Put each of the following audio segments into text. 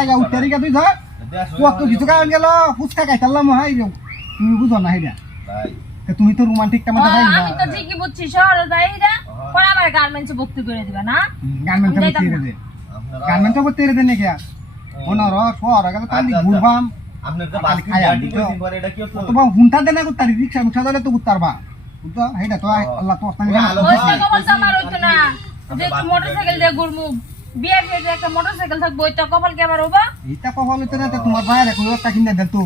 গা উত্তরি গা তুই ধর কত কিছু কারণ গেল ফুচকা খাইতাম হাই তুমি বুঝো না হাইরা তুমি তো রোমান্টিকটা মাথা খাই না আমি তো ঠিকই বুঝছি শহরে যাই রে পরে আমার গার্মেন্টসে ভর্তি করে দিবে না? গার্মেন্টটা আমি ভর্তি যাইতাম। দে। গার্মেন্টটা ভর্তি রে দে নাকি ওনার শহর গেল তালি ঘুরবাম। অথবা হুন্টা দেনা করতারি রিক্সা মুখা দিলে তো উত্তারবা বুঝছ? হেইটা তো আল্লাহ তো অস্তানি ওইটা কপাল তো আমার হইতো না যে মোটরসাইকেল দিয়ে ঘুরমু। বিয়ে বিয়ে একটা মোটরসাইকেল থাকব ওইটা কপাল কি হবা হইতো না তো তোমার বাইরে কোনো একটা কিনে দেন তো।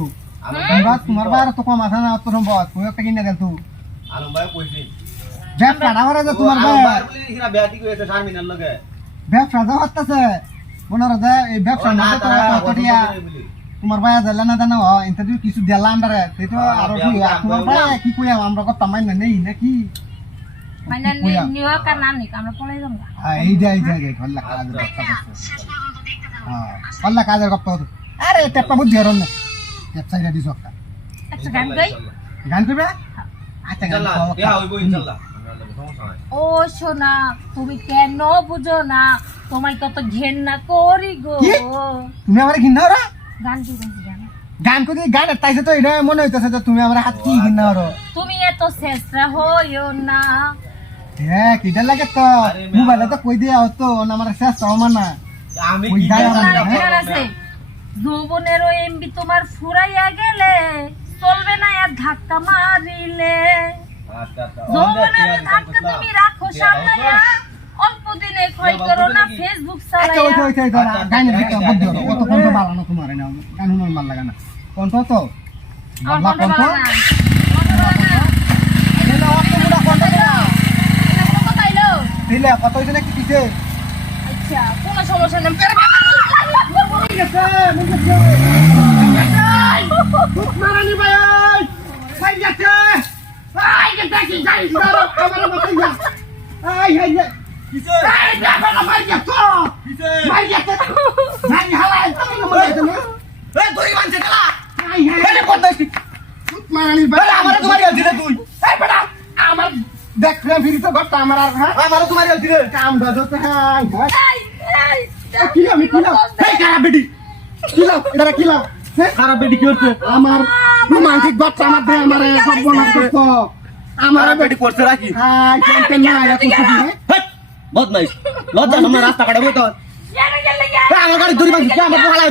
তোমরা তোমার বাইরে তো কম আছে না তো সম্ভব কোনো একটা কিনে দেন তো। ব্যবসা না করে যে তোমার বাইরে ব্যবসা যা হচ্ছে মনে রাখে এই ব্যবসা না তো কটিয়া তোমার ভাই জানো ইন্টারভিউ কিছু দিলা আমরা সেই তো কি তোমার ভাই কি কইয়া আমরা কথা মাইন না নেই নাকি? মানে আমরা যাব হ্যাঁ কাজের করছে। হ্যাঁ কাজের করছে? আরে টেপটা বুদ্ধি না। টেপ সাইডে দিছ একটা। একটা গান গাই। গান করবে? আচ্ছা গান গাও। ও সোনা তুমি কেন বুঝো না? তোমায় কত ঘেন্না করি গো। তুমি আমার ঘিন্না ওরা গান গান গান। করি গান? তাইছে তো এটা মনে হইতেছে যে তুমি আমার হাত কি ঘিন্না ওরা তুমি এত শেষরা হইও না। হ্যাঁ কিটা লাগে তো? মোবাইলে তো কই দিয়া হতো? না আমার শেষ হওয়া না। আমি কি? আমার- আছে? যৌবনেরও এমবি তোমার ফুরাইয়া গেলে চলবে না আর ধাক্কা মারিলে। আচ্ছা, আচ্ছা। যৌবনের ধাক্কা তুমি রাখো সামলাইয়া। অল্প দিনে ক্ষয় করো না ফেসবুক চালাইয়া বুদ্ধি। তোমার না। গান তো? আমার কণ্ঠ কণ্ঠ ভালো না কণ্ঠ ভালো না এলে অত মুড়া কণ্ঠ না এটা কোনো কথা হইল? দিলে কত হইছে নাকি দিছে আচ্ছা কোনো সমস্যা নেই। মারানি ভাই ভাই গেছে। আই কি যাই মারো আমার মাথায় যা আই হাই যা কিসে? আই যা বাবা ভাই গেছে। কিসে? ভাই গেছে। ভাই হালাই তুমি মরে গেছে না। এই, তুই মানছে খেলা? আই হাই আরে কত দিছি মারানি ভাই। আমারে তোমার গেলছি তুই। বেটা দেখ ফ্রেম ফিরি তো ঘরটা আমার আর হ্যাঁ? আমারে তোমার গেলছি রে। কাম দাদতে হ্যাঁ এই, এই, কিলাম কিলাম এই খারাপ বেটি। কিলাম এটা কিলাম খারাপ বেটি কি হচ্ছে? আমার রোমান্টিক বাচ্চা আমার দেহ আমার সব বলা করতো আমার পেটি পড়ছে রাখি। হাই কেন না এত খুশি হ্যাঁ? বদমাইশ। লজ্জা রাস্তা আমার গাড়ি?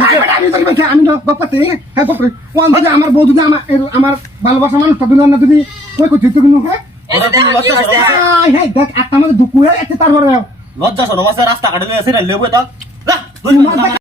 বেটা, আমি বলছি, আমি গপ্পাতে হ্যাঁ গপ্পে ওয়ান আমার বউ যদি আমার আমার ভালোবাসা মানুষ তখন না যদি কই করছিস তুই কিন্তু হ্যাঁ? আছে? দেখ একটা আমাদের হয়ে যাচ্ছে তারপরে লজ্জা শোনো আছে, রাস্তা কাটে আছে না লেবু তো